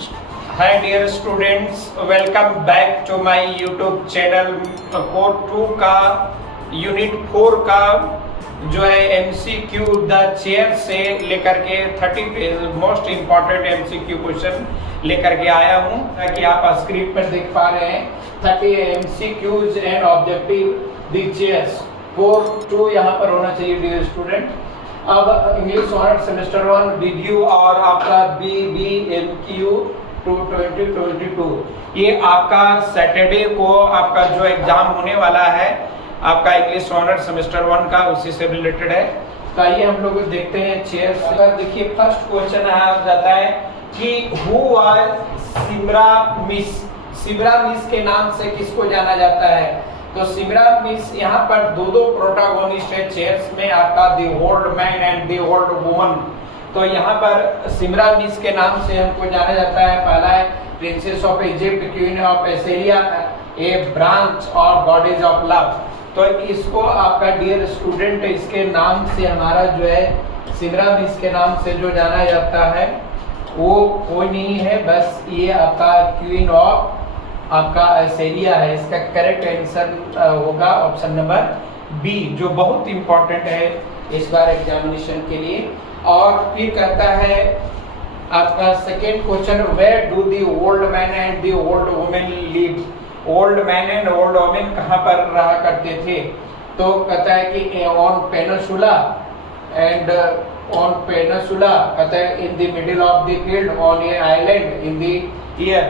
Hi dear students, welcome back to my YouTube channel. Core 2 का unit 4 का जो है एमसीक्यू द चेयर से लेकर के 30 मोस्ट इम्पॉर्टेंट एमसीक्यू क्वेश्चन लेकर के आया हूं, ताकि आप स्क्रीन पर देख पा रहे हैं 30 MCQs and objective the chairs. Core 2 यहाँ पर होना चाहिए डियर स्टूडेंट। अब इंग्लिश ऑनर्स सेमेस्टर 1 रिव्यू और आपका BBMQ 2022 ये आपका सैटरडे को आपका जो एग्जाम होने वाला है आपका इंग्लिश ऑनर्स सेमेस्टर 1 का, उसी से रिलेटेड है। तो आइए हम लोग देखते हैं चेयर्स पर। देखिए फर्स्ट क्वेश्चन आ जाता है कि हु वाज सिमरा मिस। सिमरा मिस के नाम से किसको जाना जाता है? तो सिमरा मिस यहाँ पर दो प्रोटोगोनिस्ट है चेयर्स में, आपका the old man and the old woman. तो यहाँ पर सिमरा मिस के नाम से हमको जाना जाता है। पहला है princess of Egypt, queen of Assyria, a branch और गॉडेज ऑफ लव। तो इसको आपका डियर स्टूडेंट इसके नाम से हमारा जो है सिमरा मिस के नाम से जो जाना जाता है वो कोई नहीं है, बस ये आपका क्वीन ऑफ आपका एसेरिया है। इसका करेक्ट आंसर होगा ऑप्शन नंबर बी, जो बहुत इंपॉर्टेंट है इस बार एग्जामिनेशन के लिए। और फिर कहता है आपका second question, where do the old man and the old women live. Old man and old women कहाँ पर रहा करते थे? तो कहता है कि on peninsula and on peninsula, कहता है in the middle of the field, on a island, in the year.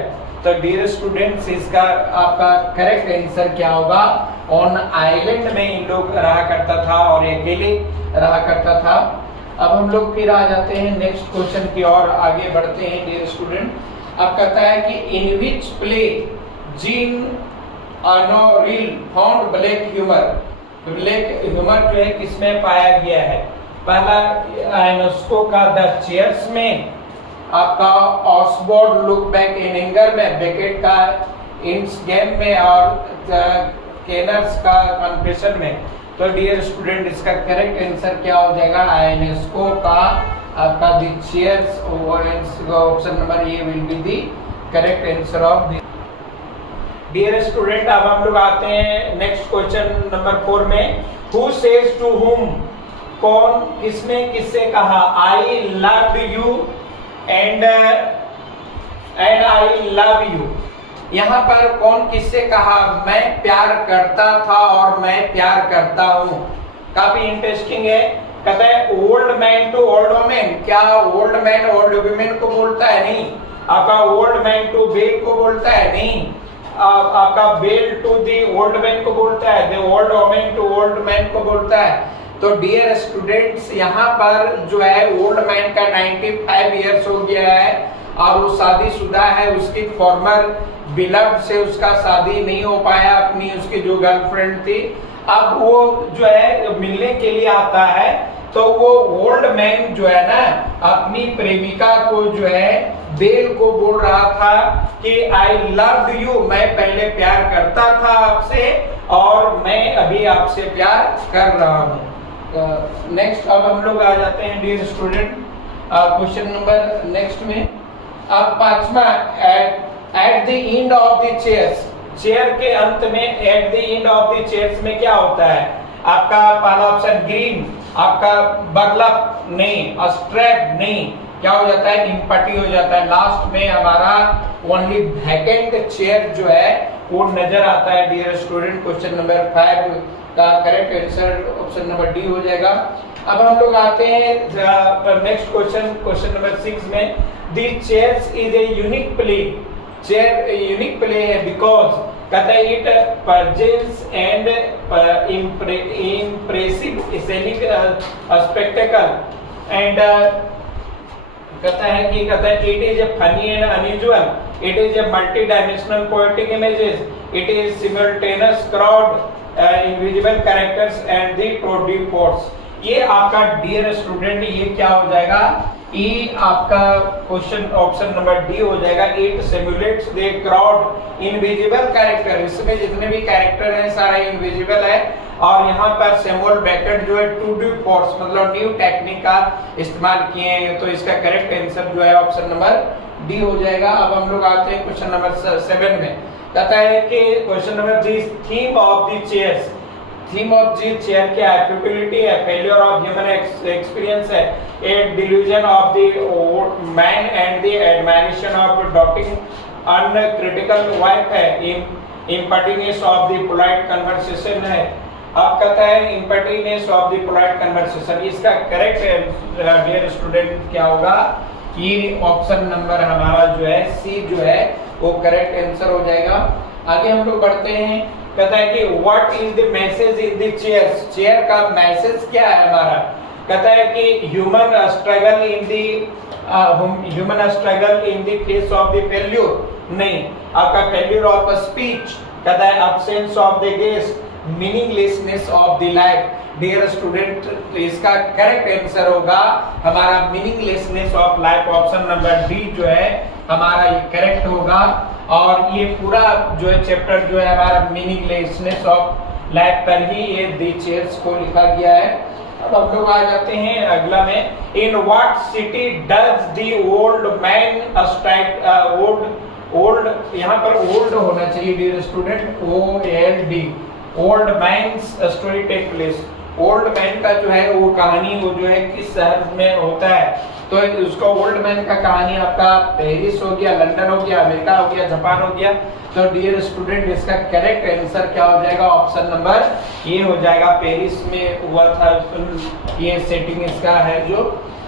तो डियर स्टूडेंट्स इसका आपका करेक्ट आंसर क्या होगा? ऑन आइलैंड में इन लोग रहा करता था और अकेले रहा करता था। अब हम लोग फिर आ जाते हैं नेक्स्ट क्वेश्चन की ओर आगे बढ़ते हैं डियर स्टूडेंट। अब कहता है कि in which play Jean Anouilh found black humour. Black humour जो है किसमें पाया गया है? पहला आइनस्को का द चेयर्स में, आपका ऑसबोर्ड लुक बैक इन एंगर में, बेकेट का इंस गेम में और केनर्स का कन्फेशन में। तो डियर स्टूडेंट इसका करेक्ट आंसर क्या हो जाएगा? आइनेस्को का आपका the chairs, option number A will be the correct answer of the. Dear student अब हम लोग आते हैं नेक्स्ट क्वेश्चन नंबर 4 में। हु सेज टू हुम, कौन किसने किससे कहा? I love you and I love you. यहाँ पर कौन किससे कहा? मैं प्यार करता था और मैं प्यार करता हूँ। काफी इंटरेस्टिंग है। कहता है old man to old women. क्या ओल्ड मैन ओल्ड वुमेन को बोलता है? नहीं। आपका ओल्ड मैन टू बेल को बोलता है? नहीं। आपका Bell to the old man को बोलता है? The old women to old man को बोलता है? तो डियर स्टूडेंट्स यहाँ पर जो है ओल्ड मैन का 95 इयर्स हो गया है और वो शादीशुदा है। उसकी फॉर्मर बिलव्ड से उसका शादी नहीं हो पाया, अपनी उसकी जो गर्लफ्रेंड थी। अब वो जो है मिलने के लिए आता है, तो वो ओल्ड मैन जो है ना अपनी प्रेमिका को जो है बेल को बोल रहा था कि आई लव यू, मैं पहले प्यार करता था आपसे और मैं अभी आपसे प्यार कर रहा हूँ। नेक्स्ट अब हम लोग आ जाते हैं dear student question number next में। अब पांचवा, at the end of the chairs. Chair के अंत में at the end of the chairs में क्या होता है? आपका पहला ऑप्शन ग्रीन, आपका बगलप नहीं, स्ट्रैप नहीं, क्या हो जाता है? इम्पटी हो जाता है। लास्ट में हमारा ओनली वैकेंट चेयर जो है वो नजर आता है डियर स्टूडेंट। क्वेश्चन नंबर 5 का correct answer option number D हो जाएगा। अब हम लोग आते हैं नेक्स्ट क्वेश्चन, क्वेश्चन नंबर 6 में। The chairs is a unique play. Chair unique play है बिकॉज कहता है it presents and impressive scenic spectacle and कहता है it is a funny and unusual, it is a multi dimensional poetic images, it is simultaneous crowd invisible characters and the produce force. ये आपका dear student ये क्या हो जाएगा? ये आपका क्वेश्चन ऑप्शन नंबर डी हो जाएगा। It simulates the crowd invisible character. इसमें जितने भी कैरेक्टर हैं सारा इनविजिबल है और यहाँ पर सैमुअल बेकेट जो है टू डू फोर्स मतलब न्यू टेक्निक का इस्तेमाल किए हैं। तो इसका करेक्ट आंसर जो है ऑप्शन नंबर डी हो जाएगा। अब हम लोग आते हैं क्वेश्चन नंबर 7 में। कहता है कि question number the theme of the chairs, theme of the chair क्या है? फ्यूटिलिटी है, फेलियर ऑफ ह्यूमन एक्सपीरियंस है, a delusion of the man and the admiration of doting uncritical wife है, impertinence of the polite conversation है। अब कहता है impertinence of the polite conversation. इसका करेक्ट डियर स्टूडेंट क्या होगा? ये ऑप्शन नंबर हमारा जो है सी जो है वो करेक्ट आंसर हो जाएगा। आगे हम लोग बढ़ते हैं। कहता है कि what is the message in the chairs, chair का मैसेज क्या है हमारा? कहता है कि human struggle in the face of the failure, नहीं, आपका फेल्यूर ऑफ स्पीच। कहता है absence of the guest, meaninglessness of the life. Dear student, तो इसका करेक्ट आंसर होगा हमारा meaninglessness of life. Option number D जो है हमारा ये करेक्ट होगा। और ये पूरा जो है चैप्टर जो है हमारा मीनिंगलेसनेस ऑफ लाइफ पर ही ये दी चेयर्स को लिखा गया है। अब हम लोग आ जाते हैं अगला में। In what city does the old man old, यहाँ पर ओल्ड होना चाहिए dear student, OLD, old man's story take place. Old man का जो है वो कहानी वो जो है किस शहर में होता है? तो उसका ओल्ड मैन का कहानी आपका पेरिस हो गया, लंदन हो गया, अमेरिका हो गया, जापान हो गया। तो डियर स्टूडेंट इसका करेक्ट आंसर क्या हो जाएगा? ऑप्शन नंबर ये हो जाएगा, पेरिस में हुआ था ये सेटिंग इसका है जो।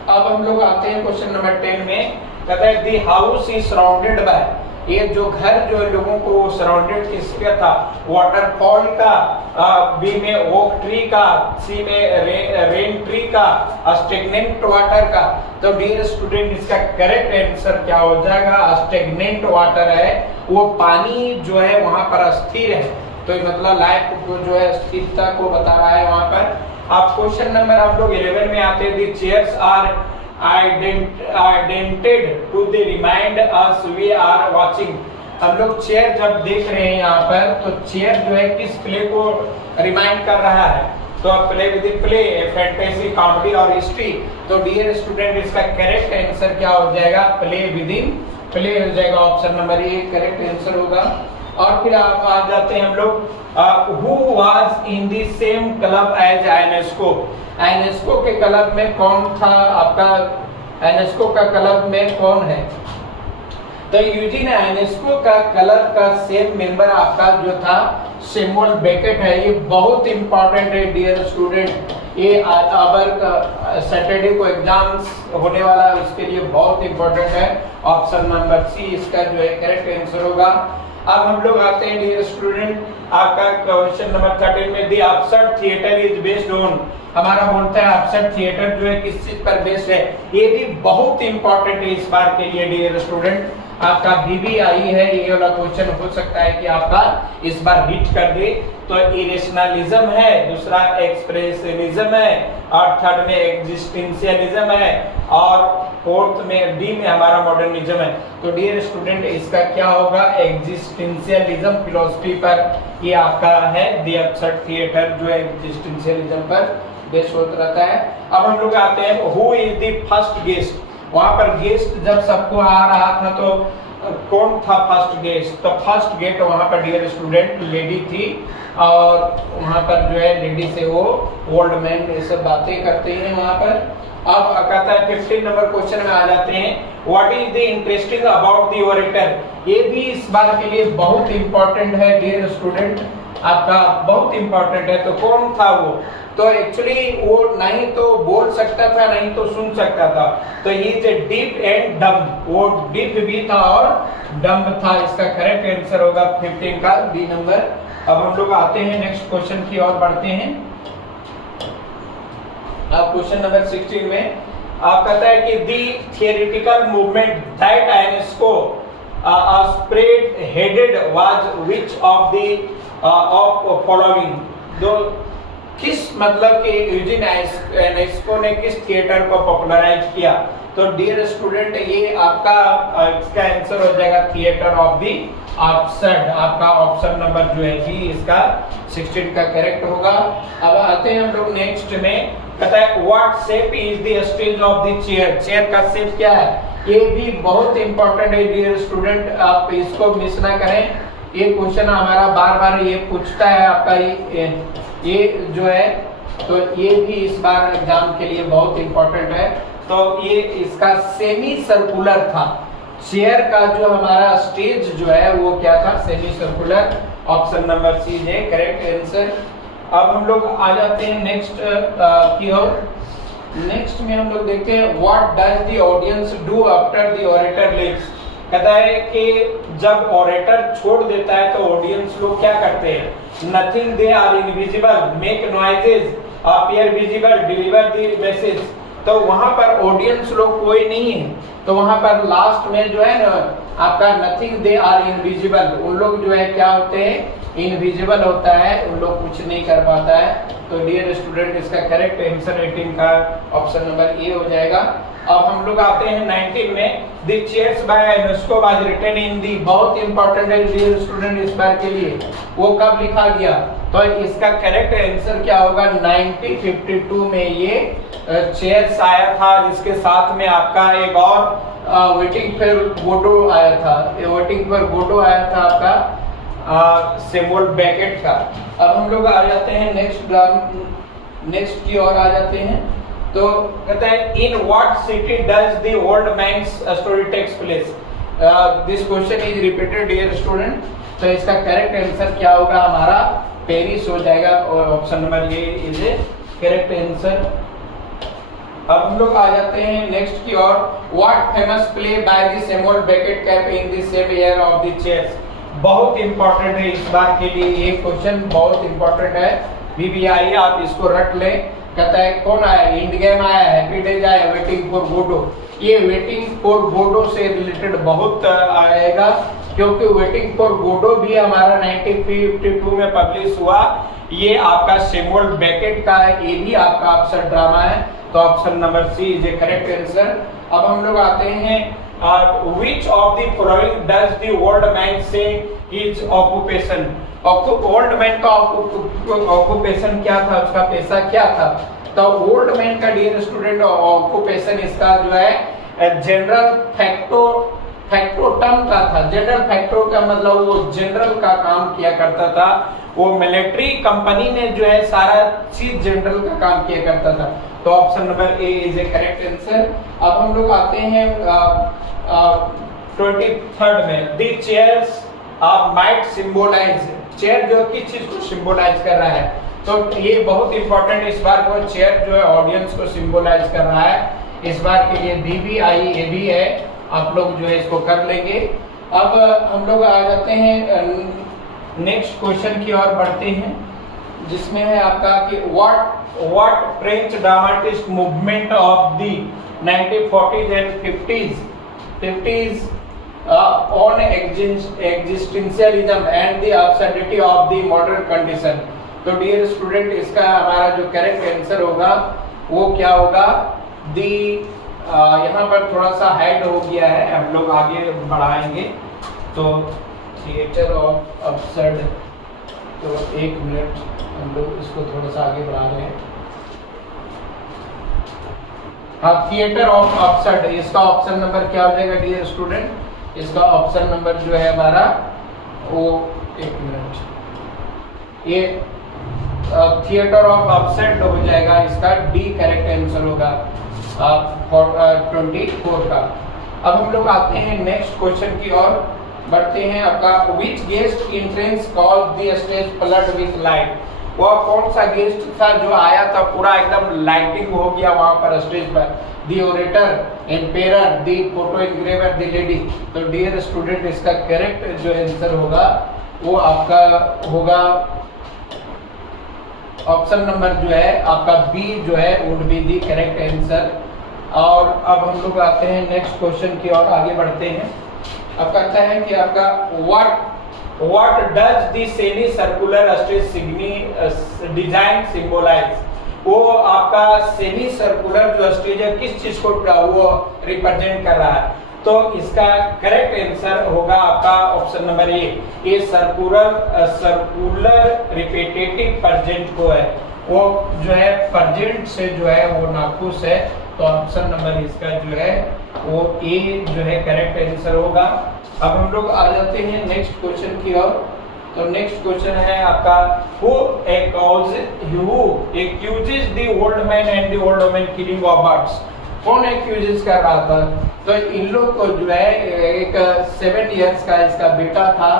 अब हम लोग आते हैं क्वेश्चन नंबर 10 में। कहता है the house is surrounded by, ये जो घर जो लोगों को सराउंडेड किसका था? वाटरफॉल का, बी में ओक ट्री का, सी में रेन ट्री का, स्टेगनेंट वाटर का। तो डियर स्टूडेंट इसका करेक्ट आंसर क्या हो जाएगा? स्टेगनेंट वाटर है, वो पानी जो है वहां पर स्थिर है। तो मतलब लाइफ को जो है स्थिरता को बता रहा है वहां पर। आप क्वेश्चन नंबर हम लोग 11 में आते हैं। The chairs are identified to the remind us we are watching। हम लोग चेयर जब देख रहे हैं यहाँ पर, तो चेयर जो है किस प्ले को रिमाइंड कर रहा है? तो play with play, fantasy, comedy और हिस्ट्री। तो डियर स्टूडेंट इसका करेक्ट आंसर क्या हो जाएगा? प्ले विद इन प्ले हो जाएगा। Option number A correct answer होगा। और फिर आप आ जाते हैं हम लोग who was in the same club as UNESCO. UNESCO के क्लब में कौन था आपका? यूनेस्को का क्लब में कौन है? तो यूजीन यूनेस्को का क्लब का सेम मेंबर आपका जो था सैमुअल बेकेट है। ये बहुत इंपॉर्टेंट है डियर स्टूडेंट। ये अब सैटरडे को एग्जाम्स होने वाला है, उसके लिए बहुत इंपॉर्टेंट है। ऑप्शन नंबर सी इसका जो है करेक्ट आंसर होगा। अब हम लोग आते हैं डियर स्टूडेंट आपका क्वेश्चन नंबर 13 में। The upset theatre is based on, हमारा बोलता है अपसेट थिएटर जो है किस चीज पर बेस्ड है? ये भी बहुत इंपॉर्टेंट है इस बार के लिए डियर स्टूडेंट। आपका BBI है, ये वाला क्वेश्चन हो सकता है कि आपका इस बार हिट कर दे। तो इरेशनलिज्म है, दूसरा एक्सप्रेशनिज्म है, और थर्ड में एग्जिस्टेंशियलिज्म है, और फोर्थ में डी में हमारा मॉडर्निज्म है। तो डियर स्टूडेंट इसका क्या होगा? एग्जिस्टेंशियलिज्म फिलॉसफी पर ये आपका है। द अपसेट थिएटर जो एग्जिस्टेंशियलिज्म पर बेस्ड होता रहता है। अब हम लोग आते हैं who is the first guest. वहां पर गेस्ट जब सबको आ रहा था तो कौन था फर्स्ट गेस्ट? तो फर्स्ट गेस्ट वहां पर डियर स्टूडेंट लेडी थी, और वहां पर जो है लेडी से वो ओल्ड मैन ये सब बातें करते हैं वहां पर। अब कहता है 15 नंबर क्वेश्चन में आ जाते हैं। What is the interesting about the orator? ये भी इस बार के लिए बहुत इंपॉर्टेंट है डियर स्टूडेंट, आपका बहुत इंपॉर्टेंट है। तो कौन था वो? तो एक्चुअली वो नहीं तो बोल सकता था, नहीं तो सुन सकता था। तो ही इज डीफ एंड डम, वो डीफ भी था और डम था। इसका करेक्ट आंसर होगा 15 का बी नंबर। अब हम लोग आते हैं नेक्स्ट क्वेश्चन की ओर बढ़ते हैं। अब क्वेश्चन नंबर 16 में आप कहता है कि the theoretical movement that Ionesco spread headed was which of the of following. दो किस मतलब कि यूजीन यूनेस्को ने किस थिएटर को पॉपुलराइज किया? तो डियर स्टूडेंट ये आपका इसका आंसर हो जाएगा थिएटर ऑफ द अपसेट। आपका ऑप्शन नंबर जो है जी इसका 16 का करेक्ट होगा। अब आते हैं हम लोग नेक्स्ट में। कहता है what shape is the stage of the chair? Chair का शेप क्या है? ये भी बहुत इंपॉर्टेंट है डियर स्टूडेंट, आप इसको मिस ना करें। ये क्वेश्चन हमारा बार बार ये पूछता है आपका, ये जो है तो ये भी इस बार एग्जाम के लिए बहुत इंपॉर्टेंट है। तो ये इसका सेमी सर्कुलर था, चेयर का जो हमारा स्टेज जो है वो क्या था, semi circular. Option number C है करेक्ट आंसर। अब हम लोग आ जाते हैं नेक्स्ट की ओर। नेक्स्ट में हम लोग देखते हैं what does the audience do after the orator leaves. कहता है कि जब ऑरेटर छोड़ देता है तो ऑडियंस लोग क्या करते हैं, nothing they are invisible, make noises, appear visible, deliver the message. तो वहां पर ऑडियंस लोग कोई नहीं है, तो वहां पर लास्ट में जो है ना आपका नथिंग दे आर इनविजिबल, उन लोग जो है क्या होते हैं, इनविजिबल होता है, उन लोग कुछ नहीं कर पाता है। तो डियर स्टूडेंट इसका करेक्ट आंसर 18 का ऑप्शन नंबर ए हो जाएगा। अब हम लोग आते हैं 19 में, the chairs by Ionesco was written in the, बहुत इंपॉर्टेंट है डियर स्टूडेंट इस बार के लिए, वो कब लिखा गया, तो इसका करेक्ट आंसर क्या होगा, 1952 में ये चेयर्स आया था, जिसके साथ में आपका एक और वेटिंग फॉर गोडो आया था, वेटिंग फॉर गोडो आया था आपका सैमुअल बेकेट का। अब हम लोग आ जाते हैं नेक्स्ट की ओर आ जाते हैं। तो कहता है in what city does the old man's story takes place. This question is repeated dear student. तो इसका करेक्ट आंसर क्या होगा हमारा, पेरिस हो जाएगा, और option number A is correct answer. अब हम लोग आ जाते हैं नेक्स्ट की ओर, what famous play by the Samuel Beckett cap in the same year of the chairs. बहुत इंपॉर्टेंट है इस बार के लिए, ये क्वेश्चन बहुत इंपॉर्टेंट है, VVI आप इसको रट लें। कहता है कौन आया, इंड गेम आया, हैप्पी डेज आया, वेटिंग फॉर गोडो। ये वेटिंग फॉर गोडो से रिलेटेड बहुत आएगा, क्योंकि वेटिंग फॉर गोडो भी हमारा 1952 में पब्लिश हुआ, ये आपका सैमुअल बेकेट का है, ये भी आपका अप्सर ड्रामा है। तो option number C is a correct answer. अब हम लोग आते हैं which of the following does the old man say his occupation। Old man का ऑक्यूपेशन क्या था, उसका पेशा क्या था, तो ओल्ड मैन का डियर स्टूडेंट ऑक्यूपेशन इसका जो है जनरल फैक्टोटम का था। जनरल फैक्टो का मतलब वो जनरल का काम किया करता था, वो मिलिट्री कंपनी में जो है सारा चीज जनरल का काम किया करता था। तो option number A is a correct answer. अब हम लोग आते हैं 23rd में, the chairs might symbolise. Chair जो किस चीज को सिंबलाइज कर रहा है, तो ये बहुत इंपॉर्टेंट इस बार को, चेयर जो है ऑडियंस को सिंबलाइज कर रहा है। इस बार के लिए VVI ये भी है, आप लोग जो है इसको कर लेंगे। अब हम लोग आ जाते हैं नेक्स्ट क्वेश्चन की ओर बढ़ते हैं, जिसमें है आपका कि what French dramatist movement of the 1940s and 50s on existentialism and the absurdity of the modern condition। तो डियर स्टूडेंट इसका हमारा जो करेक्ट आंसर होगा वो क्या होगा, यहाँ पर थोड़ा सा हाइड हो गया है, हम लोग आगे बढ़ाएंगे। तो थिएटर ऑफ अब्सर्ड, तो एक मिनट हम लोग इसको थोड़ा सा आगे बढ़ा रहे हैं। हाँ, थिएटर ऑफ अब्सर्ड, इसका ऑप्शन नंबर क्या हो जाएगा डियर स्टूडेंट, इसका ऑप्शन नंबर जो है हमारा वो, एक मिनट, ये थिएटर ऑफ अब्सर्ड हो जाएगा, इसका डी करेक्ट आंसर होगा 24 का। अब हम लोग आते हैं नेक्स्ट क्वेश्चन की ओर बढ़ते हैं। आपका which guest entrance call the stage flood with light. वह कौन सा गेस्ट था जो आया था, पूरा एकदम लाइटिंग हो गया वहां पर स्टेज पर, the orator, emperor, the photo engraver, the lady. तो डियर स्टूडेंट इसका करेक्ट जो आंसर होगा वो आपका होगा ऑप्शन नंबर जो है आपका बी जो है would be the correct answer. और अब हम लोग आते हैं नेक्स्ट क्वेश्चन की ओर आगे बढ़ते हैं। अब कहता है कि आपका what does the semi circular stage design symbolise. वो आपका सेमी सर्कुलर जो स्टेज है किस चीज को वो रिप्रेजेंट कर रहा है, तो इसका करेक्ट आंसर होगा आपका option number a circular repetitive present को है, वो जो है प्रेजेंट से जो है वो नाखुश है। तो ऑप्शन नंबर इसका जो है वो ए जो है करेक्ट आंसर होगा। अब हम लोग आ जाते हैं नेक्स्ट क्वेश्चन की ओर। तो नेक्स्ट क्वेश्चन है आपका who accuses the old man and the old woman killing of birds. कौन एक्यूजेस कर रहा था? तो इन लोग को जो है एक 7 इयर्स का इसका बेटा था,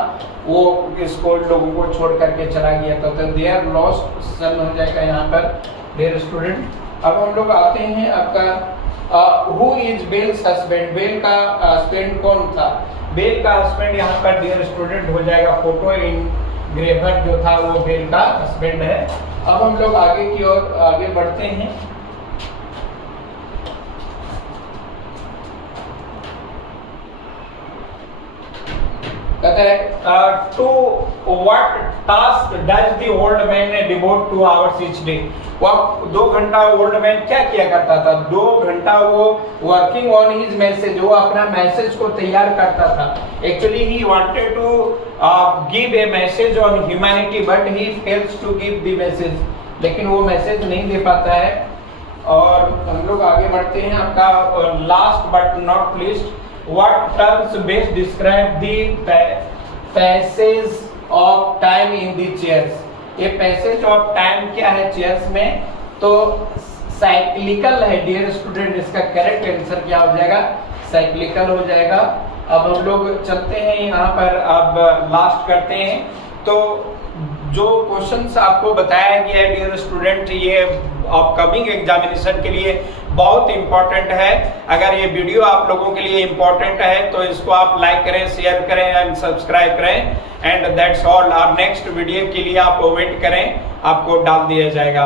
वो इसको लोगों को छोड़ करके चला गया था। तो दे आर लॉस्ट सन हो जाएगा यहाँ पर डियर स्टूडेंट। अब हम लोग आते हैं आपका who is Bell's husband. Bell का हस्बैंड कौन था? बेल का हस्बैंड यहाँ पर डियर स्टूडेंट हो जाएगा फोटो इनग्रेवर जो था वो बेल का हस्बैंड है। अब हम लोग आगे की ओर आगे बढ़ते हैं। कहता है to what task does the old man devote 2 hours each day. वो 2 घंटा ओल्ड मैन क्या किया करता था? 2 घंटा वो वर्किंग ऑन हिज मैसेज, वो अपना मैसेज को तैयार करता था। Actually he wanted to give a message on humanity but he fails to give the message, लेकिन वो मैसेज नहीं दे पाता है। और हम लोग आगे बढ़ते हैं। आपका last but not least, what terms best describe the passage of time in the chairs। ये passage of time क्या है चेयर्स में? तो साइक्लिकल है डियर स्टूडेंट। इसका करेक्ट आंसर क्या हो जाएगा? साइक्लिकल हो जाएगा। अब हम लोग चलते हैं यहाँ पर, अब लास्ट करते हैं। तो जो क्वेश्चंस आपको बताया गया है डियर स्टूडेंट, ये अपकमिंग एग्जामिनेशन के लिए बहुत इंपॉर्टेंट है। अगर ये वीडियो आप लोगों के लिए इंपॉर्टेंट है तो इसको आप लाइक करें, शेयर करें एंड सब्सक्राइब करें। And that's all. और नेक्स्ट वीडियो के लिए आप वेट करें, आपको डाल दिया जाएगा।